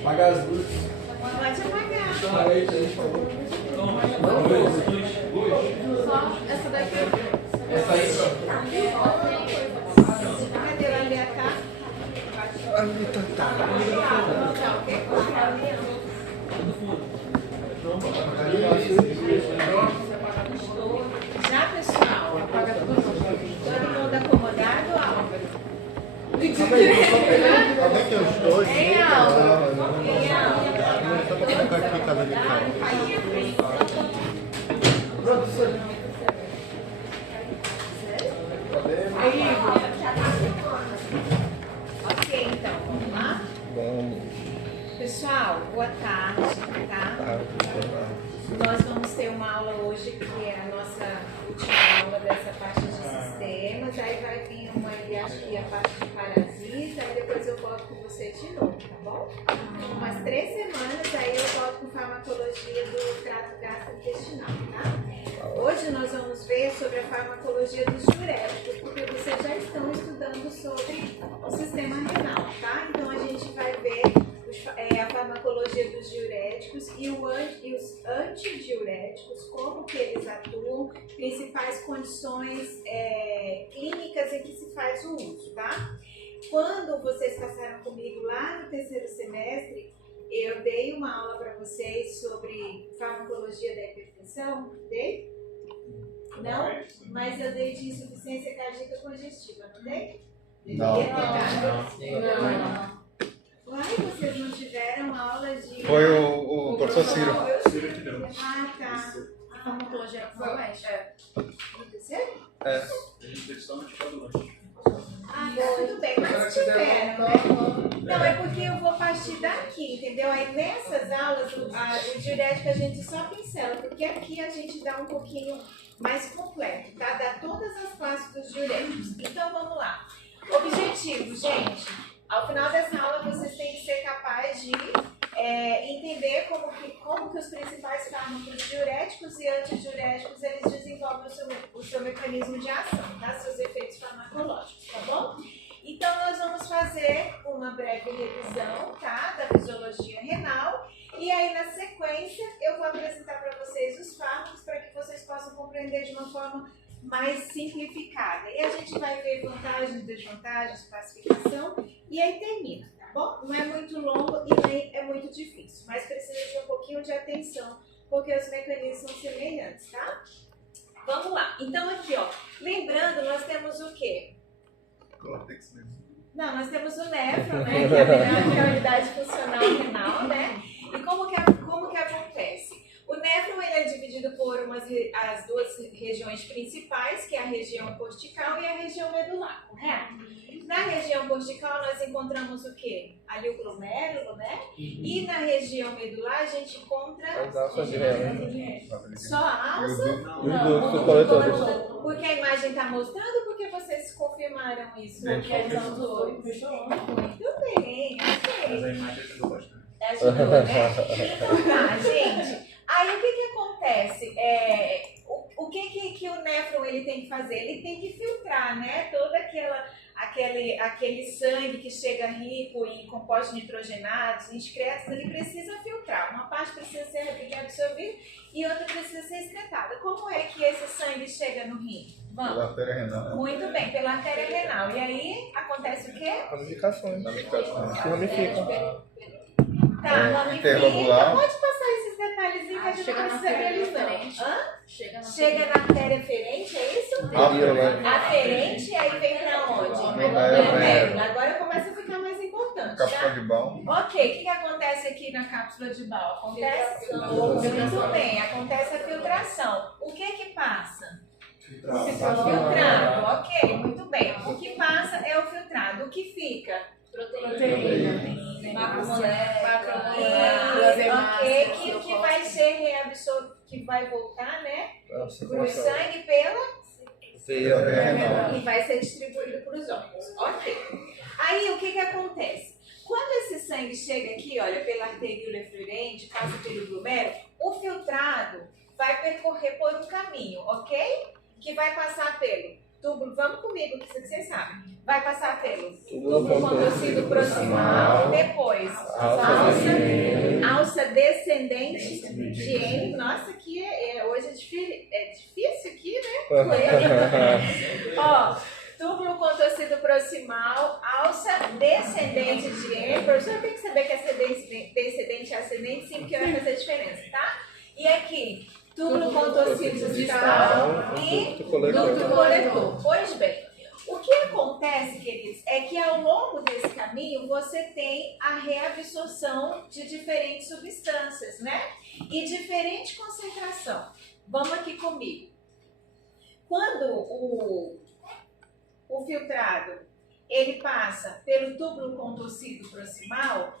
Apagar as luzes. Pode apagar. Só essa daqui. Essa aí. Cadê ela ali atrás? Ali tá. Já, pessoal? Todo mundo acomodado, Álvaro? Alguém tem os dois? Ei, Álvaro. Ei, Álvaro. Só pra colocar aqui cada de cada. Ok, então, vamos lá? Vamos. Pessoal, boa tarde, tá? Nós vamos ter uma aula hoje que é a nossa última aula dessa parte de sistemas. Aí vai vir uma ali, acho que a parte de parasita, aí depois eu volto com você de novo, tá bom? Umas 3 semanas, aí eu volto com farmacologia do trato gastrointestinal, tá? Hoje nós vamos ver sobre a farmacologia dos diuréticos, porque vocês já estão estudando sobre o sistema renal, tá? Então a gente vai ver a farmacologia dos diuréticos e os antidiuréticos, como que eles atuam, principais condições clínicas em que se faz o uso, tá? Quando vocês passaram comigo lá no 3º semestre, eu dei uma aula para vocês sobre farmacologia da hipertensão, dei? Não? Mas eu dei de insuficiência cardíaca congestiva, não dei? Não. Não. Uai, vocês não tiveram aula de... Foi o professor Ciro. Ah, tá. Farmacologia foi mais. Aconteceu? É. Ah, tá, tudo bem, mas tiveram, né? Não, é porque eu vou partir daqui, entendeu? Aí nessas aulas, o diurético a gente só pincela, porque aqui a gente dá um pouquinho mais completo, tá? Dá todas as classes dos diuréticos. Então vamos lá. Objetivo, gente. Ao final dessa aula, vocês têm que ser capazes de entender como que os principais fármacos diuréticos e antidiuréticos eles desenvolvem o seu mecanismo de ação, tá? Seus efeitos farmacológicos, tá bom? Então, nós vamos fazer uma breve revisão, tá? Da fisiologia renal. E aí, na sequência, eu vou apresentar para vocês os fármacos para que vocês possam compreender de uma forma mais simplificada. E a gente vai ver vantagens, desvantagens, classificação e aí termina, tá bom? Não é muito longo e nem é muito difícil, mas precisa de um pouquinho de atenção, porque os mecanismos são semelhantes, tá? Vamos lá. Então aqui, ó, lembrando, nós temos o quê? Cortex mesmo. Não, nós temos o nefro, né, que é a unidade funcional renal, né? E como que acontece? O néfron ele é dividido por as duas regiões principais, que é a região cortical e a região medular, correto? Na região cortical nós encontramos o quê? Ali o glomérulo, né? E na região medular a gente encontra... As alças de renal. Só a alça? Não. Porque a imagem está mostrando ou porque vocês confirmaram isso? Porque são dois. Muito bem, ok. Mas a imagem ajudou bastante. Ajudou, né? Então tá, gente. Aí o que acontece? O que o néfron ele tem que fazer? Ele tem que filtrar, né? Todo aquele sangue que chega rico em compostos nitrogenados, em excretos, ele precisa filtrar. Uma parte precisa ser absorvida e outra precisa ser excretada. Como é que esse sangue chega no rim? Vamos. Pela artéria renal. Muito bem, pela artéria renal. E aí acontece o quê? Ramificações. Se ramifica. Tá, ramifica. Interlobular. Pode passar esses detalhezinhos que a gente Chega não na precisa artéria deles, não. ferente. Hã? Chega na artéria ferente, é isso? Aferente, aí vem pra onde? Glomérulo. Agora começa a ficar mais importante, Cápsula tá? de Baum. Ok, o que acontece aqui na cápsula de Ball? Acontece? Muito bem, acontece a filtração. O que passa? Filtrado, ok, muito bem. O que passa é o filtrado. O que fica? Proteína. Ok, que vai ser reabsorvido, que vai voltar, né? Pro sangue pela... E vai ser distribuído para os órgãos. Ok. Aí, o que acontece? Quando esse sangue chega aqui, olha, pela arteríola efluente, passa pelo glomérulo, o filtrado vai percorrer por um caminho, ok? Que vai passar pelo túbulo, vamos comigo, que vocês sabem. Vai passar pelo Túbulo túbulo contorcido proximal, depois alça descendente de M. Nossa, aqui hoje é difícil aqui, né? Ó, túbulo contorcido proximal, alça descendente de M. O professor tem que saber que é descendente e ascendente, sim, porque vai fazer diferença, tá? E aqui, túbulo contorcido distal e ducto coletor. Pois bem, o que acontece, queridos, é que ao longo desse caminho você tem a reabsorção de diferentes substâncias, né? E diferente concentração. Vamos aqui comigo. Quando o filtrado ele passa pelo túbulo contorcido proximal,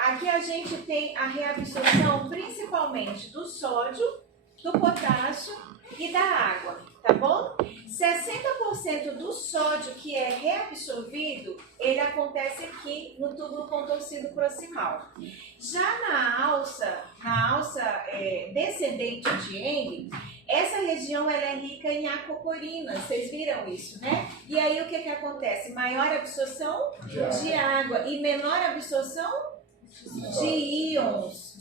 aqui a gente tem a reabsorção principalmente do sódio, do potássio e da água, tá bom? 60% do sódio que é reabsorvido, ele acontece aqui no túbulo contorcido proximal. Já na alça descendente de Henle, essa região ela é rica em aquaporina, vocês viram isso, né? E aí o que acontece? Maior absorção de água e menor absorção de íons.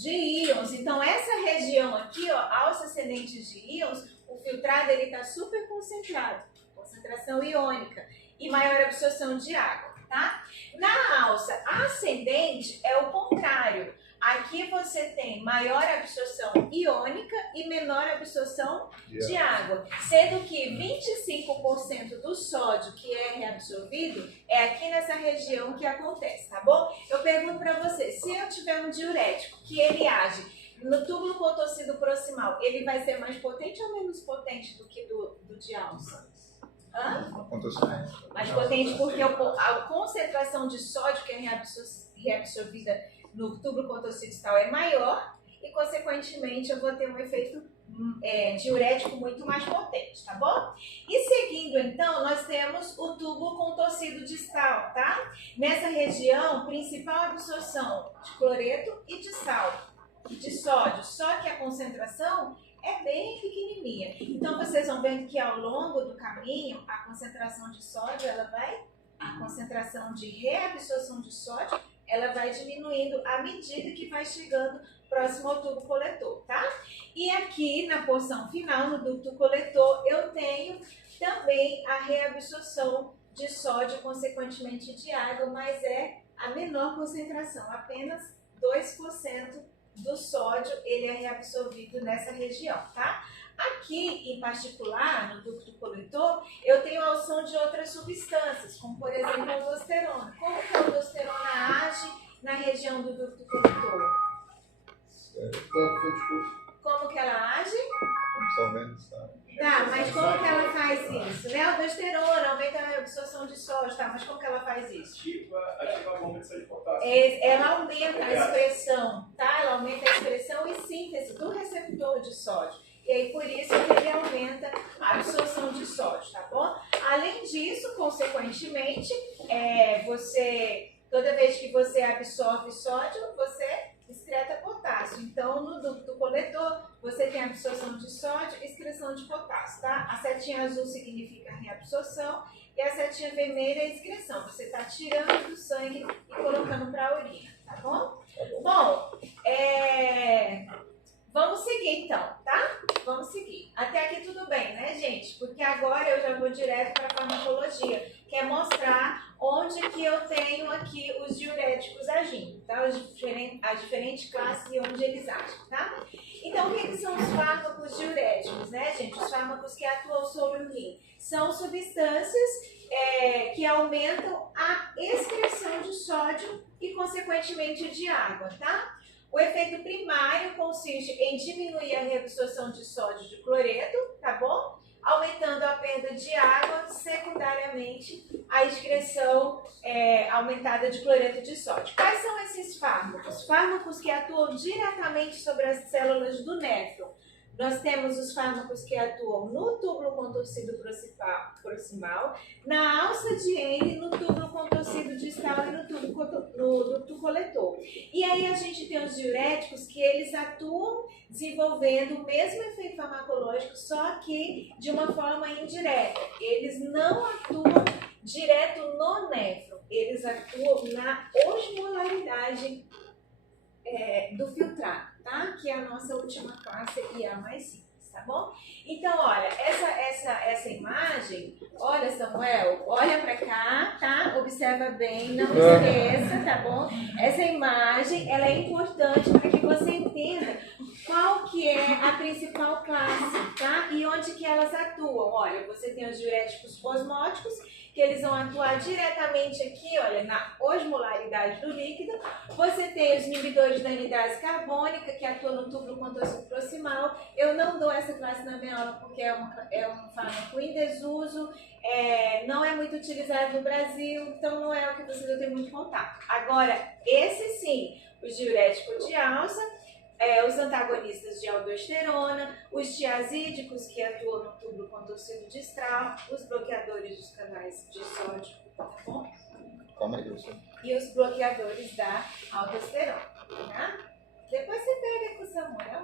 Então essa região aqui, ó, alça ascendente de íons, o filtrado ele está super concentrado, concentração iônica e maior absorção de água, tá? Na alça ascendente é o contrário. Aqui você tem maior absorção iônica e menor absorção de água, sendo que 25% do sódio que é reabsorvido é aqui nessa região que acontece, tá bom? Eu pergunto para você, se eu tiver um diurético que ele age no túbulo contorcido proximal, ele vai ser mais potente ou menos potente do que do de alça? Mais potente porque a concentração de sódio que é reabsorvida no túbulo contorcido distal é maior e, consequentemente, eu vou ter um efeito diurético muito mais potente, tá bom? E seguindo, então, nós temos o túbulo contorcido distal, tá? Nessa região, principal absorção de cloreto e de sal, de sódio, só que a concentração é bem pequenininha. Então, vocês vão vendo que ao longo do caminho, a concentração de sódio, a concentração de reabsorção de sódio, ela vai diminuindo à medida que vai chegando próximo ao tubo coletor, tá? E aqui na porção final, no ducto coletor, eu tenho também a reabsorção de sódio, consequentemente de água, mas é a menor concentração, apenas 2% do sódio ele é reabsorvido nessa região, tá? Aqui, em particular, no ducto coletor, eu tenho a ação de outras substâncias, como por exemplo a aldosterona. Como que a aldosterona age na região do ducto coletor? Como que ela age? Absorvendo, sabe? Tá, mas como que ela faz isso? Né? A aldosterona aumenta a absorção de sódio, tá? Mas como que ela faz isso? Ativa a conversão de potássio. Ela aumenta a expressão, tá? Ela aumenta a expressão e síntese do receptor de sódio. E aí, por isso que ele aumenta a absorção de sódio, tá bom? Além disso, consequentemente, toda vez que você absorve sódio, você excreta potássio. Então, no ducto coletor, você tem absorção de sódio e excreção de potássio, tá? A setinha azul significa reabsorção e a setinha vermelha é excreção. Você está tirando do sangue e colocando para a urina, tá bom? Bom, vamos seguir então, tá? Vamos seguir. Até aqui tudo bem, né, gente? Porque agora eu já vou direto para a farmacologia, que é mostrar onde que eu tenho aqui os diuréticos agindo, tá? As diferentes classes e onde eles agem, tá? Então, o que são os fármacos diuréticos, né, gente? Os fármacos que atuam sobre o rim. São substâncias que aumentam a excreção de sódio e, consequentemente, de água, tá? O efeito primário consiste em diminuir a reabsorção de sódio de cloreto, tá bom? Aumentando a perda de água, secundariamente a excreção aumentada de cloreto de sódio. Quais são esses fármacos? Fármacos que atuam diretamente sobre as células do néfron. Nós temos os fármacos que atuam no túbulo contorcido proximal, na alça de Henle, no túbulo contorcido distal e no ducto coletor. E aí a gente tem os diuréticos que eles atuam desenvolvendo o mesmo efeito farmacológico, só que de uma forma indireta. Eles não atuam direto no néfron, eles atuam na osmolaridade do filtrado, tá? Que é a nossa última classe e a mais simples, tá bom? Então, olha, essa imagem, olha, Samuel, olha pra cá, tá? Observa bem, não esqueça, tá bom? Essa imagem, ela é importante para que você entenda qual que é a principal classe, tá? E onde que elas atuam. Olha, você tem os diuréticos osmóticos, que eles vão atuar diretamente aqui, olha, na osmolaridade do líquido. Você tem os inibidores da anidase carbônica, que atuam no túbulo contorcido proximal. Eu não dou essa classe na minha aula porque é um fármaco em desuso, não é muito utilizado no Brasil, então não é o que você vai ter muito contato. Agora, esse sim, os diuréticos de alça, os antagonistas de aldosterona, os tiazídicos que atuam no túbulo contorcido distal, os bloqueadores dos canais de sódio, tá bom? Calma aí, professor. E os bloqueadores da aldosterona, tá? Depois você pega com o Samuel.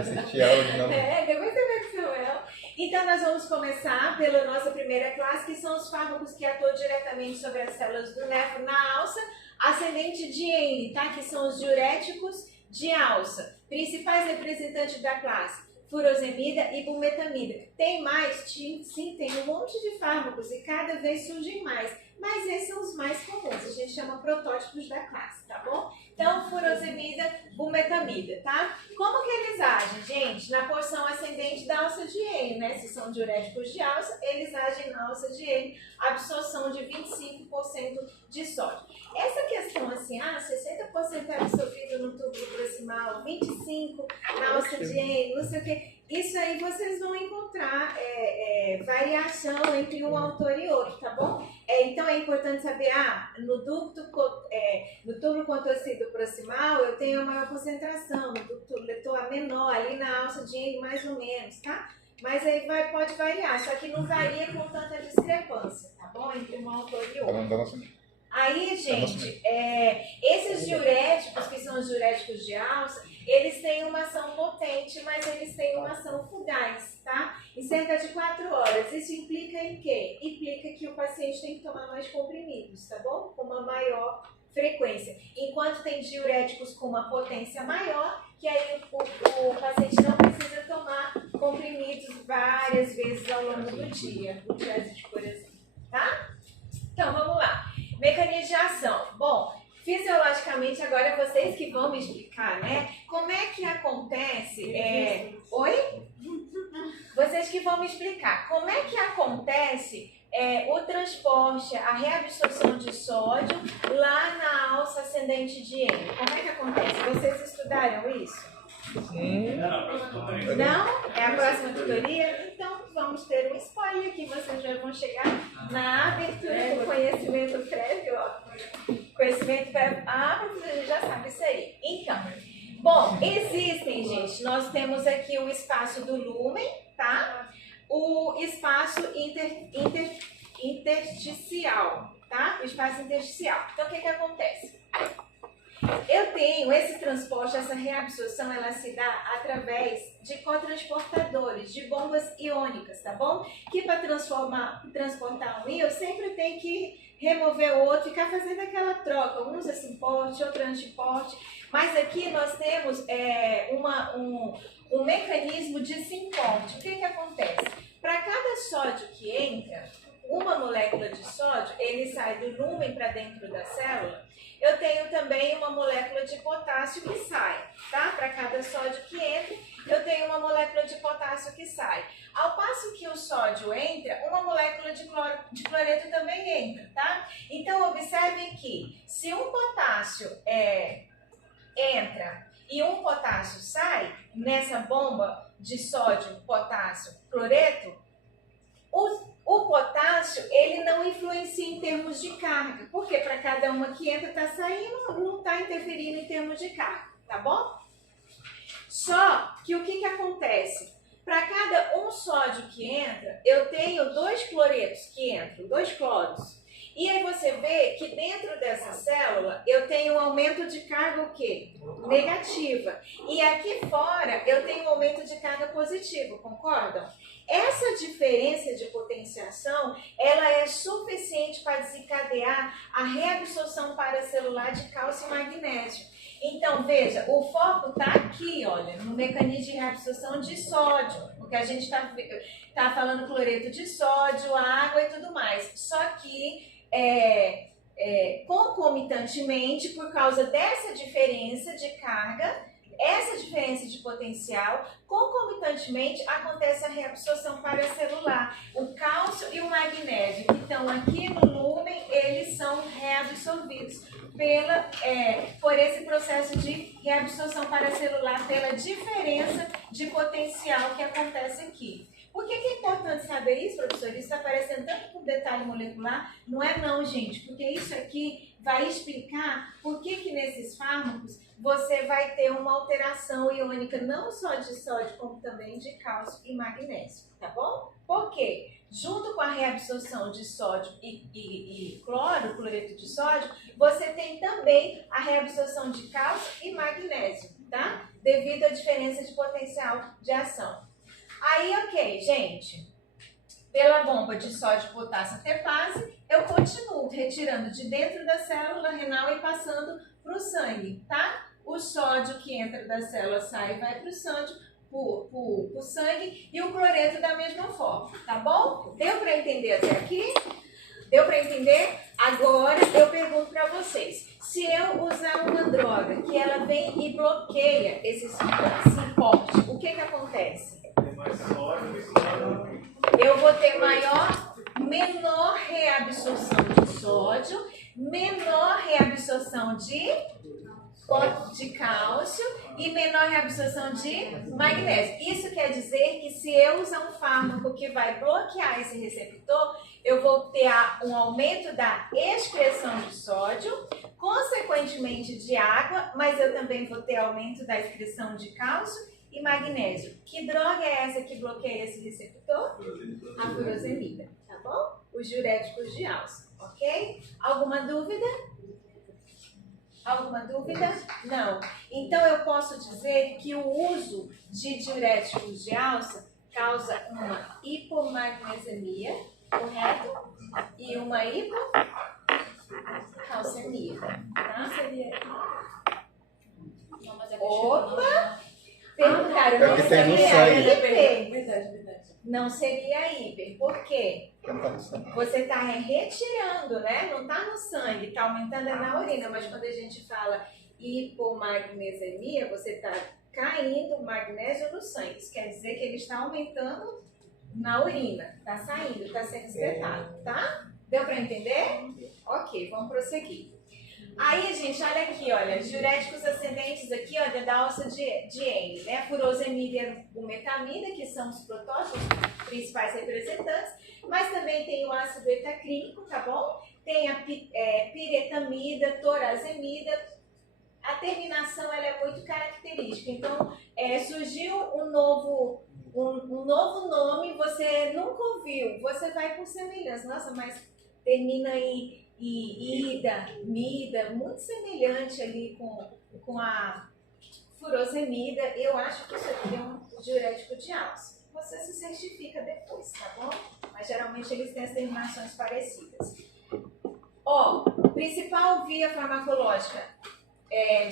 Assistir aula de novo. Depois você pega com o Samuel. Então nós vamos começar pela nossa primeira classe, que são os fármacos que atuam diretamente sobre as células do néfron na alça ascendente de Henle, tá? Que são os diuréticos de alça. Principais representantes da classe: furosemida e bumetamida. Tem mais? Sim, tem um monte de fármacos e cada vez surgem mais. Mas esses são os mais comuns, a gente chama protótipos da classe, tá bom? Então, furosemida, bumetamida, tá? Como que eles agem, gente? Na porção ascendente da alça de Henle, né? Se são diuréticos de alça, eles agem na alça de Henle, absorção de 25% de sódio. Essa questão assim, 60% é absorvido no túbulo proximal, 25% na alça de Henle, não sei o quê. Isso aí vocês vão encontrar variação entre um autor e outro, tá bom? Então é importante saber, no túbulo contorcido proximal eu tenho a maior concentração, no ducto letor menor, ali na alça de Henle mais ou menos, tá? Mas aí pode variar, só que não varia com tanta discrepância, tá bom? Entre um autor e outro. Aí, gente, esses diuréticos, que são os diuréticos de alça, eles têm uma ação potente, mas eles têm uma ação fugaz, tá? Em cerca de 4 horas. Isso implica em quê? Implica que o paciente tem que tomar mais comprimidos, tá bom? Com uma maior frequência. Enquanto tem diuréticos com uma potência maior, que aí o paciente não precisa tomar comprimidos várias vezes ao longo do dia. O tiazide, por exemplo, tá? Então, vamos lá. Mecanismo de ação. Bom, fisiologicamente, agora vocês que vão me explicar, né? Como é que acontece... Oi? Vocês que vão me explicar. Como é que acontece o transporte, a reabsorção de sódio lá na alça ascendente de Henle? Como é que acontece? Vocês estudaram isso? Não? É a próxima tutoria? Então vamos ter um spoiler aqui, vocês já vão chegar na abertura do conhecimento prévio, ó. Conhecimento prévio. Você já sabe isso aí. Então, bom, existem, gente, nós temos aqui o espaço do lúmen, tá? O espaço intersticial, tá? O espaço intersticial. Então, o que acontece? Eu tenho esse transporte, essa reabsorção, ela se dá através de cotransportadores, de bombas iônicas, tá bom? Que para transportar um íon, sempre tem que remover o outro, ficar fazendo aquela troca, um usa simporte, outro antiporte, mas aqui nós temos um mecanismo de simporte. O que acontece? Para cada sódio que entra, uma molécula de sódio, ele sai do lúmen para dentro da célula. Eu tenho também uma molécula de potássio que sai, tá? Para cada sódio que entra, eu tenho uma molécula de potássio que sai. Ao passo que o sódio entra, uma molécula de cloreto também entra, tá? Então, observem que se um potássio entra e um potássio sai, nessa bomba de sódio, potássio, cloreto, o potássio, ele não influencia em termos de carga, porque para cada uma que entra está saindo, não está interferindo em termos de carga, tá bom? Só que o que acontece? Para cada um sódio que entra, eu tenho 2 cloretos que entram, 2 cloros. E aí você vê que dentro dessa célula eu tenho um aumento de carga o quê? Negativa. E aqui fora eu tenho um aumento de carga positiva, concordam? Essa diferença de potenciação, ela é suficiente para desencadear a reabsorção paracelular de cálcio e magnésio. Então, veja, o foco está aqui, olha, no mecanismo de reabsorção de sódio, porque a gente tá falando cloreto de sódio, água e tudo mais. Só que, concomitantemente, por causa dessa diferença de carga, essa diferença de potencial, concomitantemente acontece a reabsorção paracelular. O cálcio e o magnésio que estão aqui no lúmen, eles são reabsorvidos por esse processo de reabsorção paracelular, pela diferença de potencial que acontece aqui. Por que é importante saber isso, professor? Isso está aparecendo tanto com detalhe molecular? Não é não, gente, porque isso aqui vai explicar por que nesses fármacos você vai ter uma alteração iônica não só de sódio, como também de cálcio e magnésio, tá bom? Por quê? Junto com a reabsorção de sódio e cloro, cloreto de sódio, você tem também a reabsorção de cálcio e magnésio, tá? Devido à diferença de potencial de ação. Aí, ok, gente, pela bomba de sódio, potássio, ATPase, eu continuo retirando de dentro da célula renal e passando para o sangue, tá? O sódio que entra da célula sai e vai para o sangue e o cloreto da mesma forma, tá bom? Deu para entender até aqui? Deu para entender? Agora eu pergunto para vocês, se eu usar uma droga que ela vem e bloqueia esse suporte, o que acontece? Eu vou ter menor reabsorção de sódio, menor reabsorção de cálcio e menor reabsorção de magnésio. Isso quer dizer que se eu usar um fármaco que vai bloquear esse receptor, eu vou ter um aumento da excreção de sódio, consequentemente de água, mas eu também vou ter aumento da excreção de cálcio e magnésio. Que droga é essa que bloqueia esse receptor? A furosemida, tá bom? Os diuréticos de alça, ok? Alguma dúvida? Alguma dúvida? Não. Então eu posso dizer que o uso de diuréticos de alça causa uma hipomagnesemia, correto? E uma hipocalcemia, tá? Opa! Perguntaram, não seria hiper? Não seria hiper. Por quê? Você está retirando, né? Não está no sangue, está aumentando na urina. Mas quando a gente fala hipomagnesemia, você está caindo magnésio no sangue. Isso quer dizer que ele está aumentando na urina. Está saindo, está sendo excretado, tá? Deu para entender? Ok, vamos prosseguir. Aí, gente, olha aqui, olha, diuréticos ascendentes aqui, olha, da alça de N, né? Furosemida e bumetamida, que são os protótipos principais representantes, mas também tem o ácido etacrínico, tá bom? Tem a piretamida, torazemida. A terminação, ela é muito característica. Então, surgiu um novo nome, você nunca ouviu, você vai por semelhança. Nossa, mas termina em ida, mida, muito semelhante ali com a furosemida. Eu acho que isso aqui é um diurético de alça. Você se certifica depois, tá bom? Mas geralmente eles têm as terminações parecidas. Principal via farmacológica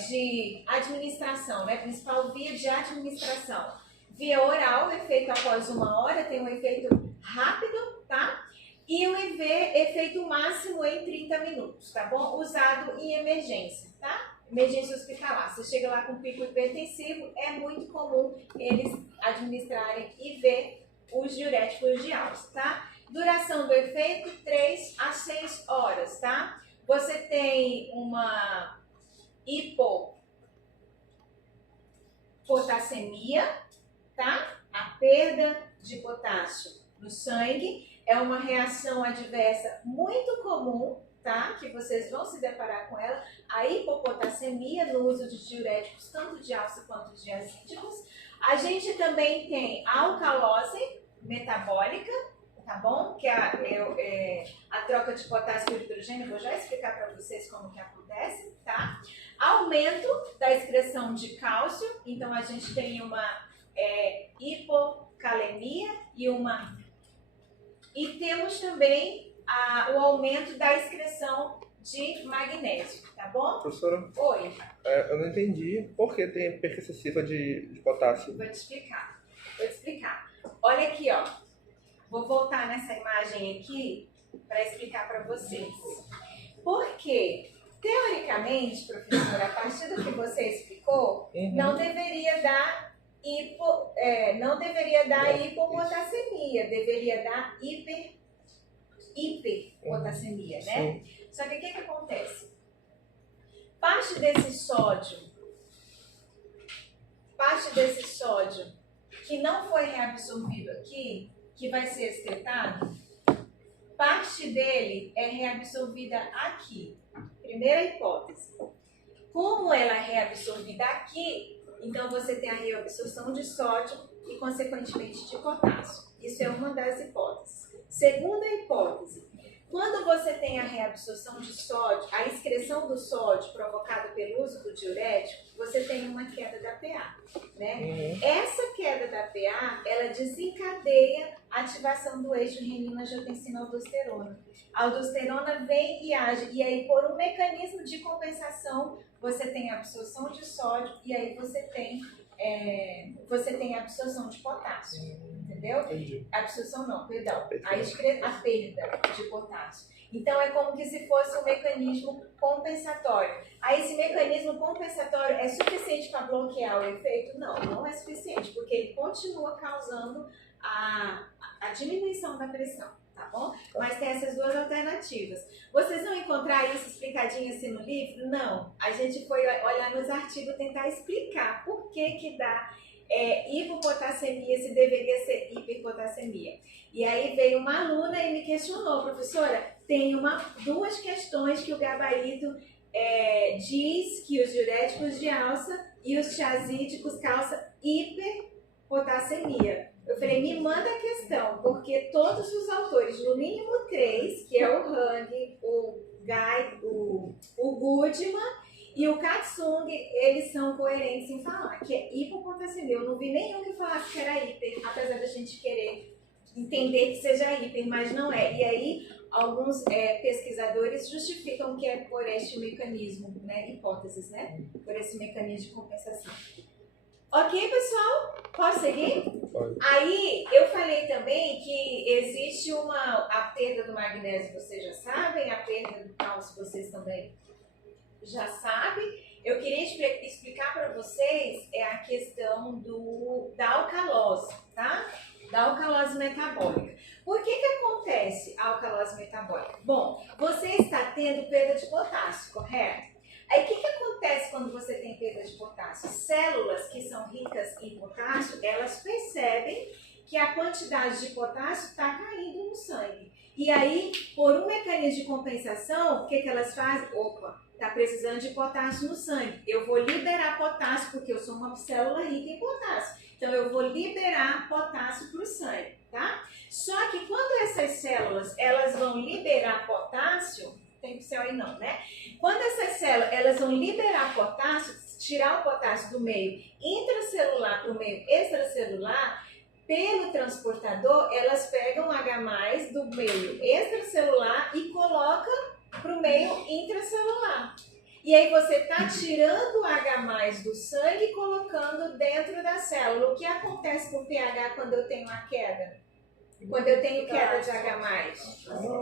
de administração, né? Principal via de administração. Via oral, efeito após 1 hora, tem um efeito rápido, tá? E o IV, efeito máximo em 30 minutos, tá bom? Usado em emergência, tá? Emergência hospitalar. Você chega lá com pico hipertensivo, é muito comum eles administrarem IV, os diuréticos de alça, tá? Duração do efeito, 3 a 6 horas, tá? Você tem uma hipopotassemia, tá? A perda de potássio no sangue. É uma reação adversa muito comum, tá? Que vocês vão se deparar com ela, a hipopotassemia no uso de diuréticos, tanto de alça quanto de azídicos. A gente também tem a alcalose metabólica, tá bom? Que é a troca de potássio por hidrogênio, vou já explicar para vocês como que acontece, tá? Aumento da excreção de cálcio, então a gente tem uma hipocalemia e temos também o aumento da excreção de magnésio, tá bom? Professora, Oi, eu não entendi por que tem perca excessiva de potássio. vou te explicar. Olha aqui, ó. Vou voltar nessa imagem aqui para explicar para vocês. Porque, teoricamente, professora, a partir do que você explicou, não deveria dar hipopotassemia, deveria dar hiperpotassemia, né? Sim. Só que o que acontece? Parte desse sódio que não foi reabsorvido aqui, que vai ser excretado, parte dele é reabsorvida aqui. Primeira hipótese. Como ela é reabsorvida aqui, então você tem a reabsorção de sódio e, consequentemente, de potássio. Isso é uma das hipóteses. Segunda hipótese. Quando você tem a reabsorção de sódio, a excreção do sódio provocada pelo uso do diurético, você tem uma queda da PA, né? Essa queda da PA, ela desencadeia a ativação do eixo renina-angiotensina-aldosterona. A aldosterona vem e age, e aí por um mecanismo de compensação, você tem a absorção de sódio e aí você tem a absorção de potássio, entendeu? Entendi. Absorção não, perdão, a perda de potássio. Então é como que se fosse um mecanismo compensatório. Aí esse mecanismo compensatório é suficiente para bloquear o efeito? Não, não é suficiente, porque ele continua causando a diminuição da pressão, tá bom? Mas tem essas duas alternativas. Vocês vão encontrar isso explicadinho assim no livro? Não. A gente foi olhar nos artigos tentar explicar por que dá hipopotassemia se deveria ser hiperpotassemia. E aí veio uma aluna e me questionou, professora, tem duas questões que o gabarito diz que os diuréticos de alça e os tiazídicos causam hiperpotassemia. Eu falei, me manda a questão, porque todos os autores, no mínimo 3, que é o Hang, o Guy, o Goodman e o Katsung, eles são coerentes em falar que é hipopotassemia. Eu não vi nenhum que falasse que era hiper, apesar da gente querer entender que seja hiper, mas não é. E aí, alguns pesquisadores justificam que é por este mecanismo, né, hipóteses, né, por esse mecanismo de compensação. Ok, pessoal? Posso seguir? Pode. Aí, eu falei também que existe a perda do magnésio, vocês já sabem, a perda do cálcio, vocês também já sabem. Eu queria explicar para vocês a questão da alcalose, tá? Da alcalose metabólica. Por que acontece a alcalose metabólica? Bom, você está tendo perda de potássio, correto? Aí, o que acontece quando você tem perda de potássio? Células que são ricas em potássio, elas percebem que a quantidade de potássio está caindo no sangue. E aí, por um mecanismo de compensação, o que elas fazem? Opa, está precisando de potássio no sangue. Eu vou liberar potássio, porque eu sou uma célula rica em potássio. Então, eu vou liberar potássio para o sangue, tá? Só que quando essas células, elas vão liberar potássio, tem que ser aí não, né? Quando essas células, elas vão liberar potássio, tirar o potássio do meio intracelular para o meio extracelular, pelo transportador, elas pegam H+, do meio extracelular e colocam para o meio intracelular. E aí você está tirando o H+ do sangue e colocando dentro da célula. O que acontece com o pH quando eu tenho a queda? Quando eu tenho queda de H+?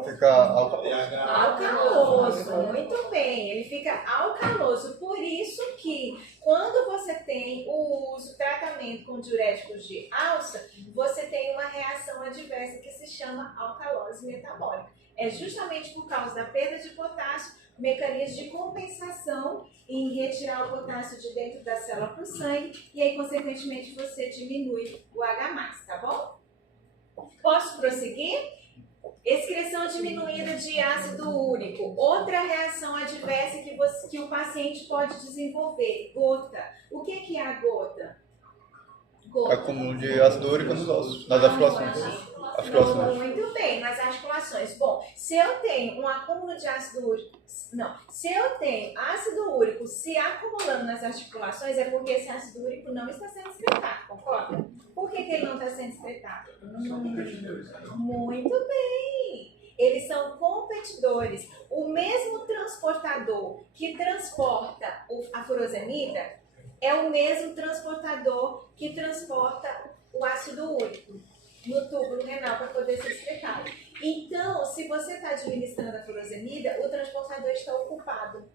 Fica alcaloso. Alcaloso, muito bem, ele fica alcaloso. Por isso que quando você tem o tratamento com diuréticos de alça, você tem uma reação adversa que se chama alcalose metabólica. É justamente por causa da perda de potássio, mecanismo de compensação em retirar o potássio de dentro da célula para o sangue, e aí, consequentemente, você diminui o H+, tá bom? Posso prosseguir? Excreção diminuída de ácido úrico. Outra reação adversa que o paciente pode desenvolver. Gota. O que é a gota? Gota. Acúmulo de ácido úrico nos ossos, nas articulações. Muito bem, nas articulações. Bom, se eu tenho um acúmulo de ácido úrico, se eu tenho ácido úrico se acumulando nas articulações, é porque esse ácido úrico não está sendo excretado, concorda? Por que ele não está sendo excretado? Muito bem. Eles são competidores. O mesmo transportador que transporta a furosemida é o mesmo transportador que transporta o ácido úrico no túbulo renal para poder ser excretado. Então, se você está administrando a furosemida, o transportador está ocupado.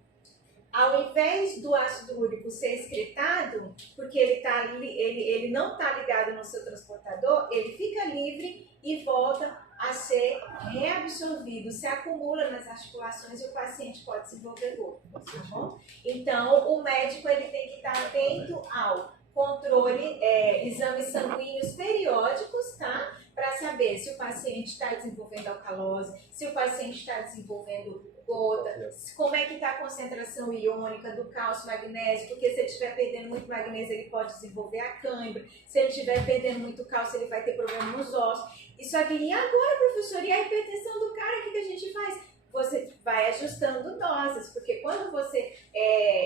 Ao invés do ácido úrico ser excretado, porque ele não está ligado no seu transportador, ele fica livre e volta a ser reabsorvido, se acumula nas articulações e o paciente pode desenvolver gota. Tá bom? Então, o médico ele tem que estar atento ao controle, exames sanguíneos periódicos, tá? Para saber se o paciente está desenvolvendo alcalose, se o paciente está desenvolvendo gota, como é que está a concentração iônica do cálcio, magnésio, porque se ele estiver perdendo muito magnésio, ele pode desenvolver a cãibra, se ele estiver perdendo muito cálcio, ele vai ter problema nos ossos. Isso aqui, e agora, professor, e a hipertensão do cara, o que a gente faz? Você vai ajustando doses, porque quando você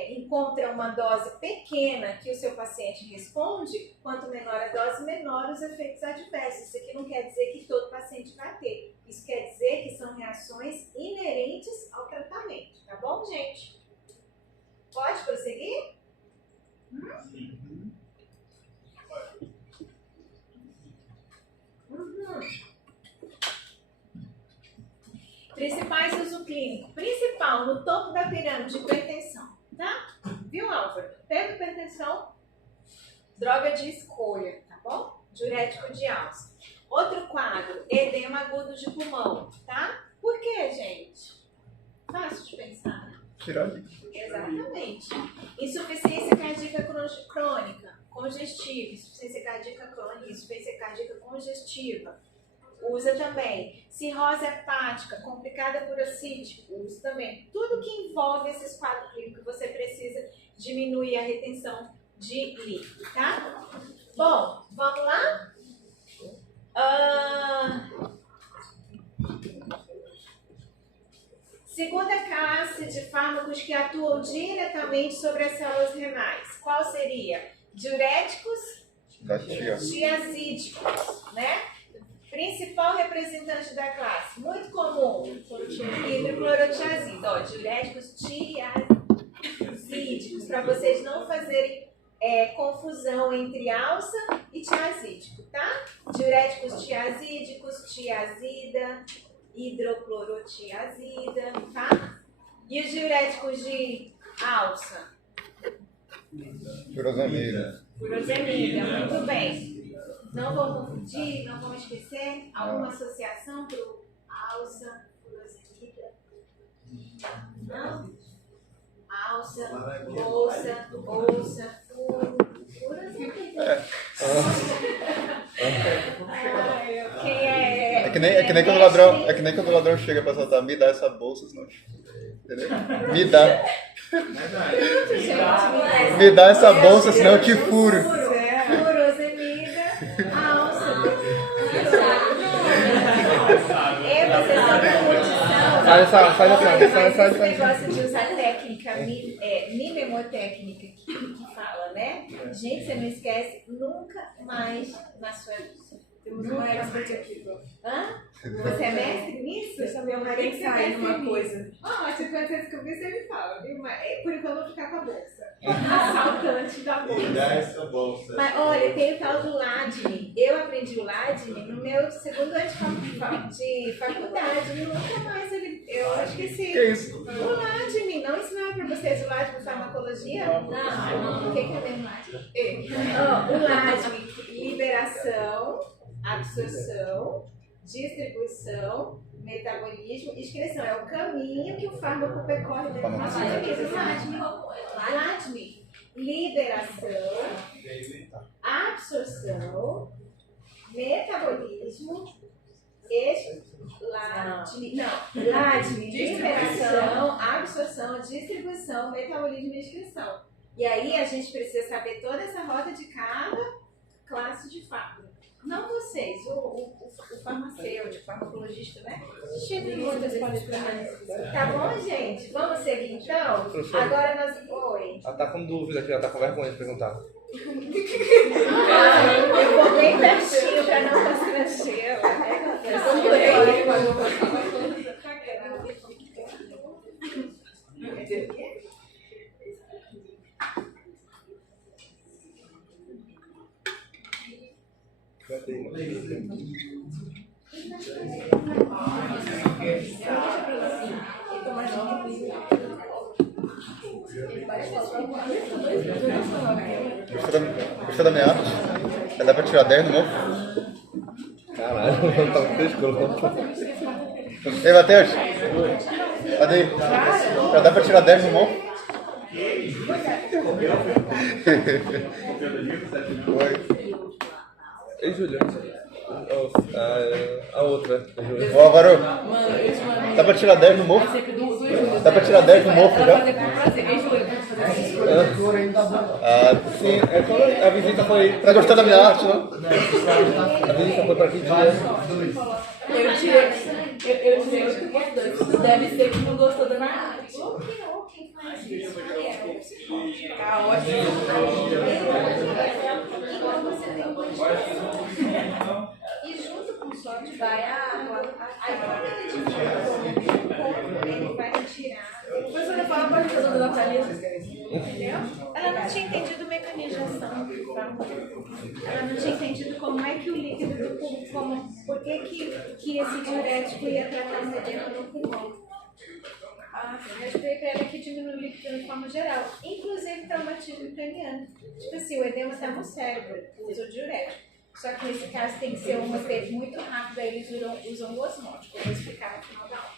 encontra uma dose pequena que o seu paciente responde, quanto menor a dose, menor os efeitos adversos. Isso aqui não quer dizer que todo paciente vai ter. Isso quer dizer que são reações inerentes ao tratamento. Tá bom, gente? Pode prosseguir? Principais uso clínico. Principal, no topo da pirâmide, hipertensão. Tá? Viu, Álvaro? Teve hipertensão, droga de escolha, tá bom? Diurético de alça. Outro quadro, edema agudo de pulmão, tá? Por quê, gente? Fácil de pensar. Tiroide. Exatamente. Insuficiência cardíaca crônica, congestiva, insuficiência cardíaca crônica, insuficiência cardíaca congestiva. Usa também. Cirrose hepática, complicada por acídico, usa também. Tudo que envolve esses quadros clínicos, você precisa diminuir a retenção de líquido, tá? Bom, vamos lá? Segunda classe de fármacos que atuam diretamente sobre as células renais. Qual seria? Diuréticos tiazídicos, né? Principal representante da classe, muito comum, hidroclorotiazida. Ó, diuréticos tiazídicos, para vocês não fazerem confusão entre alça e tiazídico, tá? Diuréticos tiazídicos, tiazida, hidroclorotiazida, tá? E os diuréticos de alça? Furosemida. Furosemida, muito bem. Não vão confundir, não vão esquecer alguma associação para o alça, furosemida? Não? Alça, bolsa, furosemida. É que nem quando o ladrão chega pra soltar, me dá essa bolsa, senão. Entendeu? Me dá. Me dá essa bolsa, senão eu te furo. Furosemida, alça. Vocês sabem Faz esse negócio de usar técnica, mimemotécnica que fala, né? Gente, você não esquece nunca mais na sua vida. Temos uma expert aqui, Bô. Hã? Você é mestre nisso? Deixa meu marido sair numa coisa. Ótimo, quando você descobrir, você me fala, viu? Mas, por enquanto, eu vou ficar com a bolsa. Assaltante da bolsa. Me dá essa bolsa. Mas olha, tem o tal do LADME. Eu aprendi o LADME no meu segundo ano de faculdade. Nunca mais eu esqueci. Que isso? O LADME. Não ensinaram para vocês o LADME farmacologia? Não. O que é mesmo LADME? O LADME, liberação, absorção, distribuição, metabolismo e excreção. É o caminho que o fármaco percorre dentro do nosso organismo. LADME. Liberação, absorção, metabolismo, liberação, absorção, distribuição, metabolismo e excreção. E aí a gente precisa saber toda essa roda de cada classe de fármaco. Não vocês, o farmacêutico, o farmacologista, né? Chega muitas vezes. Tá bom, gente? Vamos seguir então? Professor. Agora nós. Oi. Ela tá com dúvida aqui, ela tá com vergonha de perguntar. Eu vou bem pertinho pra não constrangê-la. Gostou da minha arte? Dá pra tirar 10 no novo? Caralho, não tá muito escuro. Ei, Matheus. Cadê aí? Já dá pra tirar 10 no novo? Oi. Ei, Júlia. A outra, Júlia. Ô, Álvaro. Dá pra tirar 10 no mofo? Dá pra tirar 10 no mofo já? Sim, é quando a visita foi. Tá gostando da minha arte, não? A visita foi pra que dia? Eu tirei 8.2. Deve ser que não gostou da minha arte. Tá ótimo. E junto com o sódio vai ele vai tirar. Professora, fala pra gente da Natalia. Entendeu? Ela não tinha entendido mecanização, tá? Ela não tinha entendido como é que o líquido do pulmão, por que esse diurético ia tratar o edema no pulmão. Eu expliquei para ela que diminui o líquido de forma geral, inclusive traumatismo craniano. Tipo assim, o edema está no cérebro, usa o diurético. Só que nesse caso tem que ser um efeito muito rápido, aí eles usam o osmótico. Eu vou explicar no final da aula.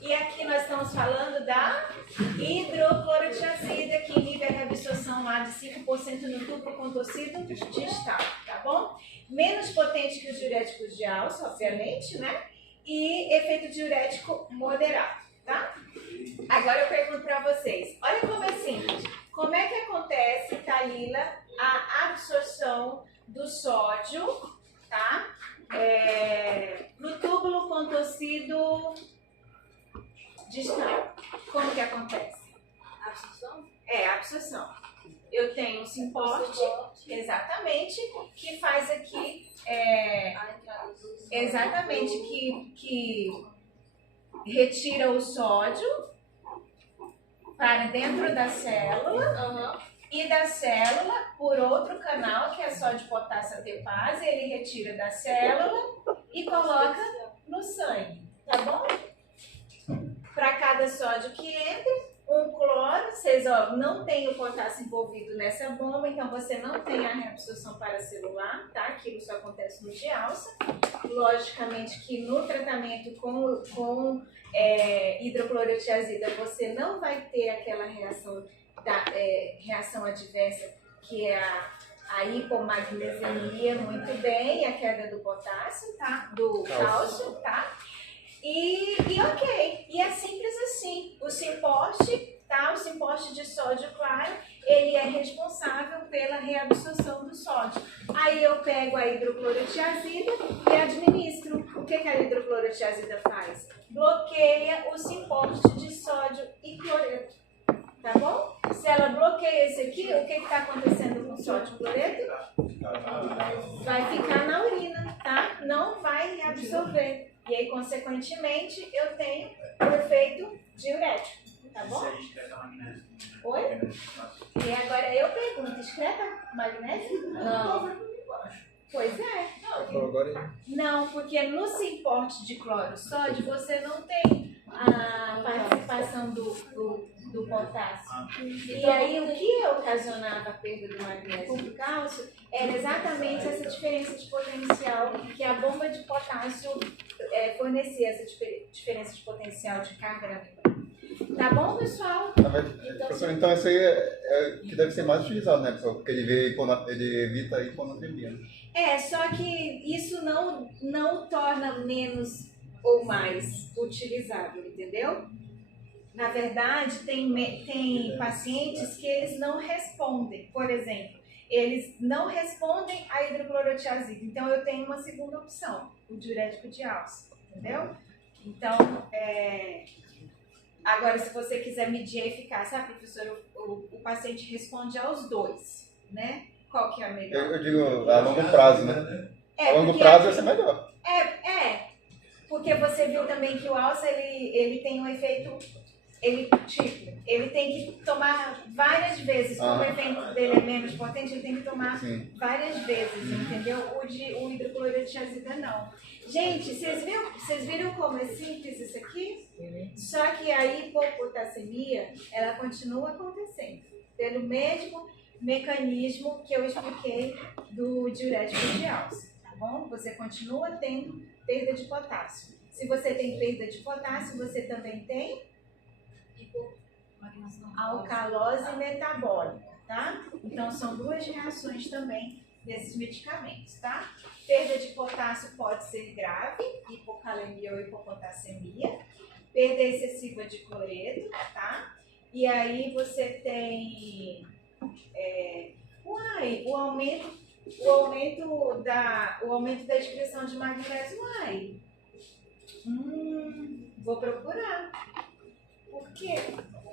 E aqui nós estamos falando da hidroclorotiazida, que inibe a reabsorção lá de 5% no tubo contorcido distal, tá bom? Menos potente que os diuréticos de alça, obviamente, né? E efeito diurético moderado, tá? Agora eu pergunto para vocês, olha como é simples. Como é que acontece, Thalila, a absorção do sódio, tá? No túbulo contorcido distal. Como que acontece? Absorção? A absorção. Eu tenho um simporte, exatamente, que faz aqui, exatamente, que retira o sódio para dentro da célula. E da célula, por outro canal, que é sódio potássio ATPase, ele retira da célula e coloca no sangue, tá bom? Para cada sódio que entra, um cloro, vocês não tem o potássio envolvido nessa bomba, então você não tem a reabsorção paracelular, tá? Aquilo só acontece no de alça. Logicamente que no tratamento com hidroclorotiazida você não vai ter aquela reação adversa, que é a hipomagnesemia, muito bem, a queda do potássio, tá? Do cálcio, tá? E ok, e é simples assim, o simporte, tá? O simporte de sódio claro, ele é responsável pela reabsorção do sódio. Aí eu pego a hidroclorotiazida e administro. O que a hidroclorotiazida faz? Bloqueia o simporte de sódio e cloreto. Tá bom? Se ela bloqueia esse aqui, o que está acontecendo com o sódio e cloreto? Vai ficar na urina, tá? Não vai reabsorver. E aí, consequentemente, eu tenho o efeito diurético. Tá bom? Oi? E agora eu pergunto, excreta magnésio? Não. Pois é. Não, porque no simporte de cloro-sódio você não tem a participação do potássio. E aí o que ocasionava a perda do magnésio e do cálcio era exatamente essa diferença de potencial que a bomba de potássio fornecia, essa diferença de potencial de carga na membrana. Tá bom, pessoal? Professor, então isso aí é que deve ser mais utilizado, né, pessoal? Porque ele evita a hiponatremia. Só que isso não torna menos ou mais utilizável, entendeu? Na verdade, tem pacientes que eles não respondem. Por exemplo, eles não respondem à hidroclorotiazida. Então, eu tenho uma segunda opção, o diurético de alça, entendeu? Então, agora, se você quiser medir a eficácia, professor, o paciente responde aos dois, né? Qual que é a melhor? Eu digo a longo prazo, né? A longo porque prazo vai ser melhor. Porque você viu também que o alça, ele tem um efeito, ele tem que tomar várias vezes, como o efeito dele é menos potente, ele tem que tomar várias vezes, entendeu? O hidroclorotiazida não. Gente, vocês viram como é simples isso aqui? Só que a hipopotassemia, ela continua acontecendo, pelo mesmo mecanismo que eu expliquei do diurético de alça, tá bom? Você continua tendo perda de potássio. Se você tem perda de potássio, você também tem alcalose metabólica, tá? Então, são duas reações também desses medicamentos, tá? Perda de potássio pode ser grave, hipocalemia ou hipopotassemia. Perda excessiva de cloreto, tá? E aí você tem o aumento da excreção de magnésio. Vou procurar. Por quê?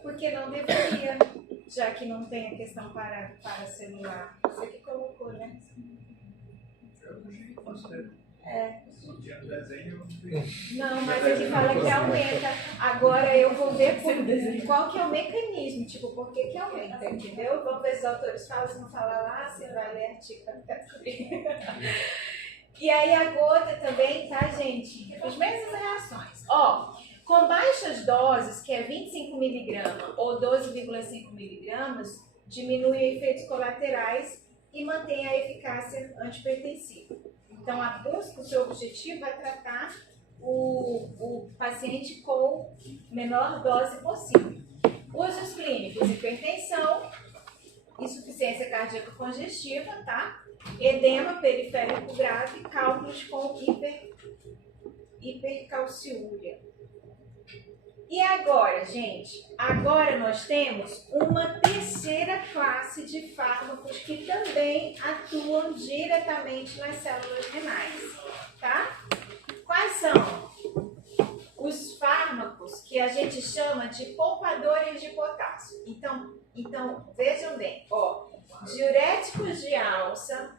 Porque não deveria, já que não tem a questão paracelular. Você que colocou, né? Não, mas aqui fala que aumenta. Agora eu vou ver qual que é o mecanismo, tipo, por que aumenta, entendeu? Vamos ver se os autores falam, se não falar lá, você vai ler artigo. E aí a gota também, tá, gente? As mesmas reações. Com baixas doses, que é 25 mg ou 12,5 mg, diminui efeitos colaterais e mantém a eficácia antipertensiva. Então, o seu objetivo é tratar o paciente com menor dose possível. Usos clínicos: hipertensão, insuficiência cardíaca congestiva, tá? Edema periférico grave, cálculos com hipercalciúria. E agora, gente? Agora nós temos uma terceira classe de fármacos que também atuam diretamente nas células renais, tá? Quais são? Os fármacos que a gente chama de poupadores de potássio. Então vejam bem, diuréticos de alça,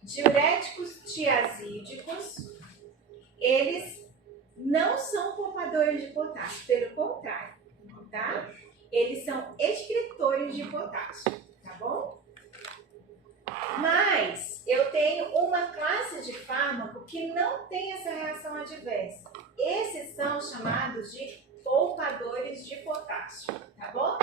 diuréticos tiazídicos, eles não são poupadores de potássio, pelo contrário, tá? Eles são excretores de potássio, tá bom? Mas eu tenho uma classe de fármaco que não tem essa reação adversa. Esses são chamados de poupadores de potássio, tá bom?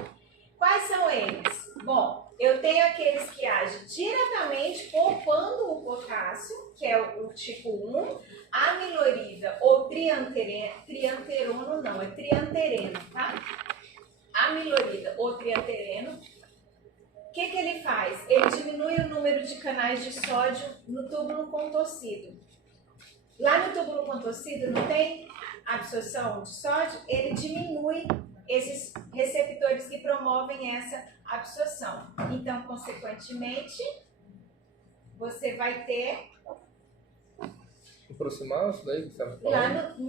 Quais são eles? Bom, eu tenho aqueles que agem diretamente poupando o potássio, que é o tipo 1, amilorida ou trianterono, não, é triantereno, tá? Amilorida ou triantereno. O que ele faz? Ele diminui o número de canais de sódio no túbulo contorcido. Lá no túbulo contorcido não tem absorção de sódio, ele diminui esses receptores que promovem essa absorção. Então, consequentemente, você vai ter... Aproximar isso daí que você estava falando?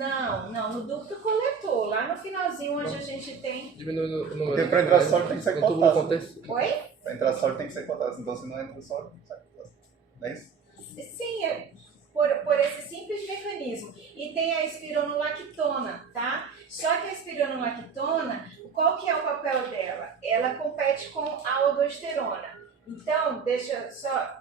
No ducto coletor, lá no finalzinho onde a gente tem... Diminui o número. Porque para entrar sólido tem que ser potássio. Oi? Para entrar sólido tem que ser potássio, então se não entra sólido, tem que ser potássio. Não é isso? Sim, por esse simples mecanismo. E tem a espironolactona, tá? Só que a espironolactona, qual que é o papel dela? Ela compete com a aldosterona. Então,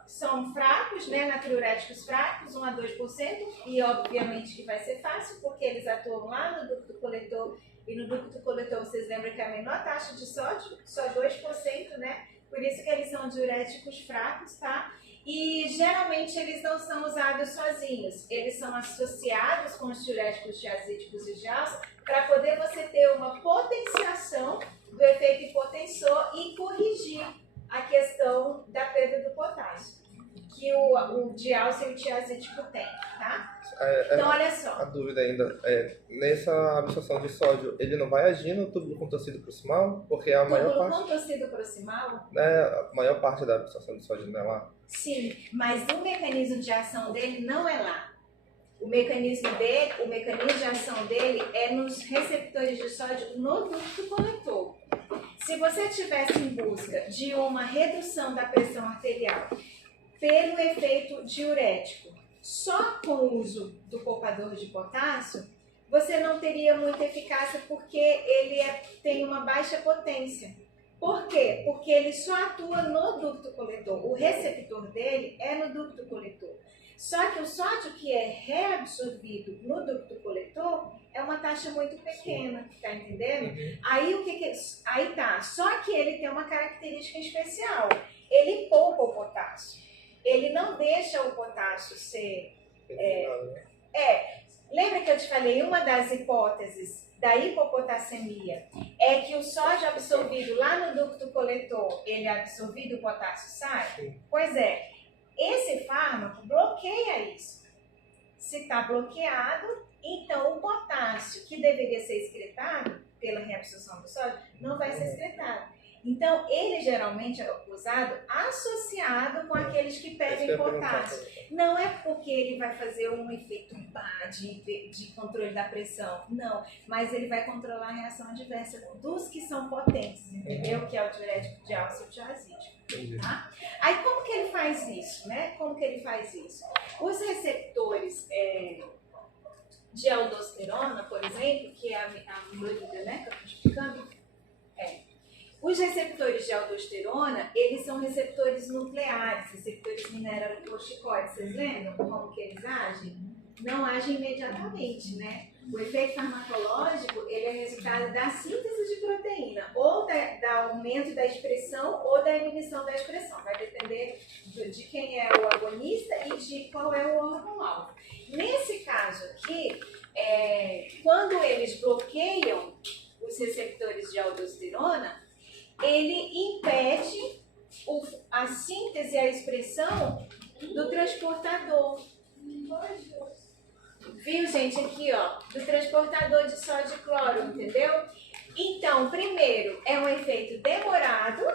são fracos, né, natriuréticos fracos, 1 a 2%, e obviamente que vai ser fácil, porque eles atuam lá no ducto coletor, e no ducto coletor vocês lembram que é a menor taxa de sódio, só 2%, né? Por isso que eles são diuréticos fracos, tá? E geralmente eles não são usados sozinhos, eles são associados com os diuréticos tiazídicos e de alça para poder você ter uma potenciação do efeito hipotensor e corrigir a questão da perda do potássio. Que o diálcio e o tiazídico tem, tá? É, Então, olha só. a dúvida ainda é, nessa absorção de sódio, ele não vai agir no túbulo contorcido proximal? Porque a maior Túbulo parte, contorcido proximal, né, a maior parte da absorção de sódio não é lá. sim, mas o mecanismo de ação dele não é lá. O mecanismo de ação dele é nos receptores de sódio no ducto coletor. Se você estivesse em busca de uma redução da pressão arterial pelo efeito diurético, só com o uso do poupador de potássio, você não teria muita eficácia porque ele tem uma baixa potência. Por quê? Porque ele só atua no ducto coletor. O receptor dele é no ducto coletor. Só que o sódio que é reabsorvido no ducto coletor é uma taxa muito pequena, tá entendendo? Aí o que aí tá, só que ele tem uma característica especial. Ele poupa o potássio. Ele não deixa o potássio ser lembra que eu te falei, uma das hipóteses da hipopotassemia é que o sódio absorvido lá no ducto coletor, ele é absorvido e o potássio sai? Sim. Pois é, esse fármaco bloqueia isso. Se está bloqueado, então o potássio que deveria ser excretado pela reabsorção do sódio não vai ser excretado. Então, ele geralmente é usado associado com aqueles que perdem potássio. Não é porque ele vai fazer um efeito de controle da pressão, não. Mas ele vai controlar a reação adversa dos que são potentes, entendeu? Que é o diurético de álcool e o tiazídico. Tá? Aí, como que ele faz isso, né? Como que ele faz isso? Os receptores de aldosterona, por exemplo, que é a amilorida, né? Que eu estou explicando. Os receptores de aldosterona, eles são receptores nucleares, receptores mineralocorticoides. Vocês lembram como que eles agem? Não agem imediatamente, né? O efeito farmacológico, ele é resultado da síntese de proteína, ou da aumento da expressão ou da inibição da expressão. Vai depender de quem é o agonista e de qual é o órgão-alvo. Nesse caso aqui, quando eles bloqueiam os receptores de aldosterona, ele impede a síntese e a expressão do transportador. Viu, gente? Aqui, ó, do transportador de sódio e cloro, entendeu? Então, primeiro, é um efeito demorado,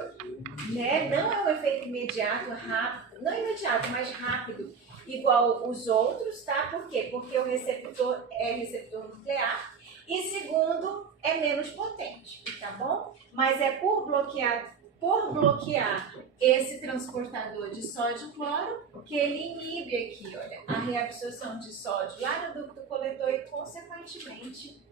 né? Não é um efeito imediato, rápido, não imediato, mas rápido, igual os outros, tá? Por quê? Porque o receptor é receptor nuclear. E segundo, é menos potente, tá bom? Mas é por bloquear esse transportador de sódio e cloro que ele inibe aqui, olha, a reabsorção de sódio lá no ducto coletor e, consequentemente,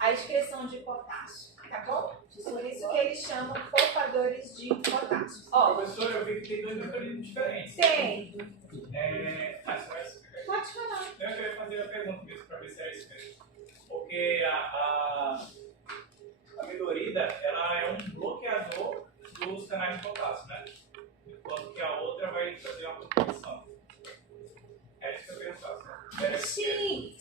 a excreção de potássio, tá bom? Por isso que eles chamam poupadores de potássio. Ó, professor, eu vi que tem dois mecanismos diferentes. tem. Pode falar. Eu queria fazer a pergunta mesmo, para ver se é isso mesmo. Porque a amilorida, ela é um bloqueador dos canais de potássio, né? Enquanto que a outra vai fazer uma competição. É isso que eu pensava. Sim,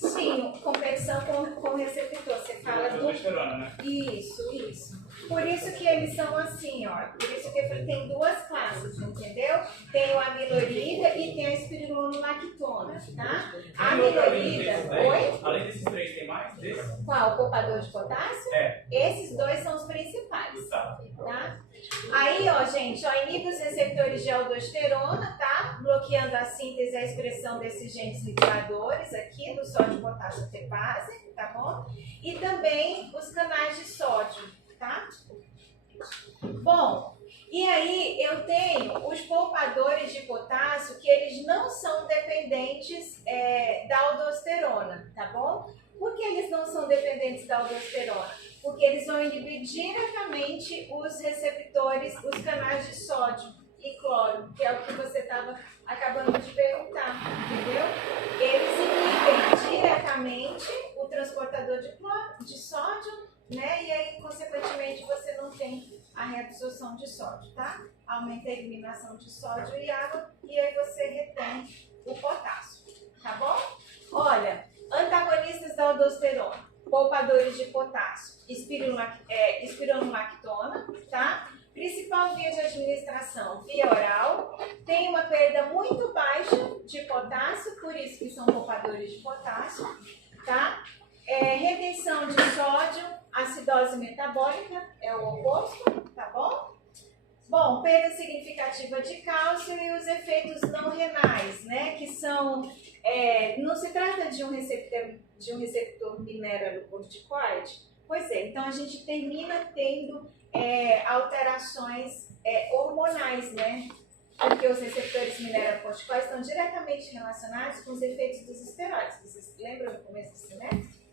competição com o receptor. Você fala do... aldosterona, né? Isso. Por isso que eles são assim, ó. Por isso que eu falei, tem duas classes, entendeu? Tem o amilorida e tem a espironolactona, tá? A amilorida... Oi? Além desses três, tem mais? Desse? Qual? O poupador de potássio? Esses dois são os principais, tá? Aí, ó, gente, ó, inibe os receptores de aldosterona, tá? Bloqueando a síntese e a expressão desses genes ligadores aqui do sódio potássio tepase, tá bom? E também os canais de sódio, tá? Bom, e aí eu tenho os poupadores de potássio que eles não são dependentes da aldosterona, tá bom? Por que eles não são dependentes da aldosterona? Porque eles vão inibir diretamente os receptores, os canais de sódio e cloro, que é o que você estava acabando de perguntar, entendeu? Eles inibem diretamente o transportador de sódio, né? E aí, consequentemente, você não tem a reabsorção de sódio, tá? Aumenta a eliminação de sódio e água e aí você retém o potássio, tá bom? Olha, antagonistas da aldosterona, poupadores de potássio, espironolactona, tá? Principalmente Principal via de administração, via oral, tem uma perda muito baixa de potássio, por isso que são poupadores de potássio, tá? Retenção de sódio, acidose metabólica, é o oposto, tá bom? Bom, perda significativa de cálcio e os efeitos não renais, né? Que são, não se trata de um receptor mineralocorticoide. Pois é, então a gente termina tendo alterações hormonais, né? Porque os receptores mineralocorticoides estão diretamente relacionados com os efeitos dos esteroides. Vocês lembram do começo do semestre?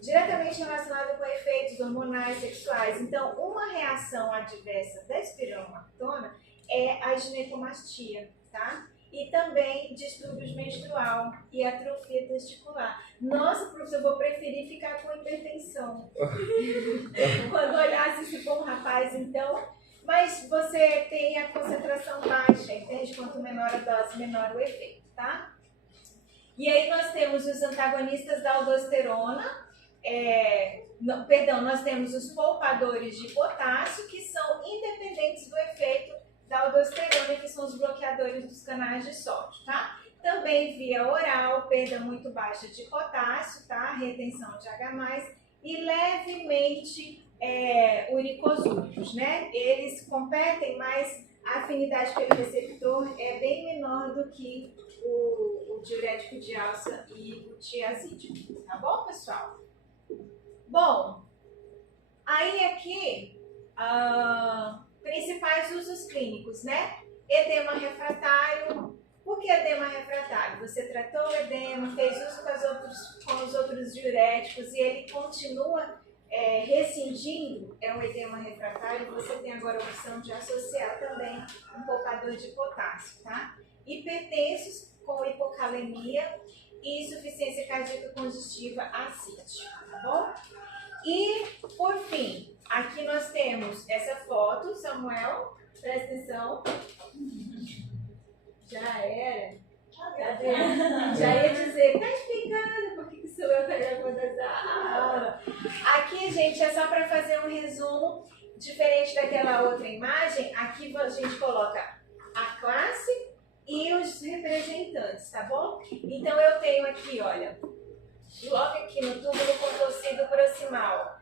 Diretamente relacionado com efeitos hormonais sexuais. Então, uma reação adversa da espironolactona é a ginecomastia, tá? E também distúrbios menstrual e atrofia testicular. Nossa, professor, eu vou preferir ficar com hipertensão. Quando olhasse se for um rapaz, então. Mas você tem a concentração baixa, entende? Quanto menor a dose, menor o efeito, tá? E aí nós temos os antagonistas da aldosterona. Nós temos os poupadores de potássio, que são independentes do efeito da aldosterona, que são os bloqueadores dos canais de sódio, tá? Também via oral, perda muito baixa de potássio, tá? Retenção de H+, e levemente uricosúricos, né? Eles competem, mas a afinidade pelo receptor é bem menor do que o diurético de alça e o tiazídico, tá bom, pessoal? Bom, aí aqui, principais usos clínicos, né? Edema refratário. Por que edema refratário? Você tratou o edema, fez uso com os outros diuréticos e ele continua rescindindo, é um edema refratário. Você tem agora a opção de associar também um poupador de potássio, tá? Hipertensos com hipocalemia e insuficiência cardíaca congestiva assítica, tá bom? E, por fim, aqui nós temos essa foto, Samuel, presta atenção. Já era. Já ia dizer, tá explicando por que sou eu que gravando essa aula. Aqui, gente, é só para fazer um resumo, diferente daquela outra imagem. Aqui a gente coloca a classe e os representantes, tá bom? Então eu tenho aqui, olha, logo aqui no túbulo contorcido proximal,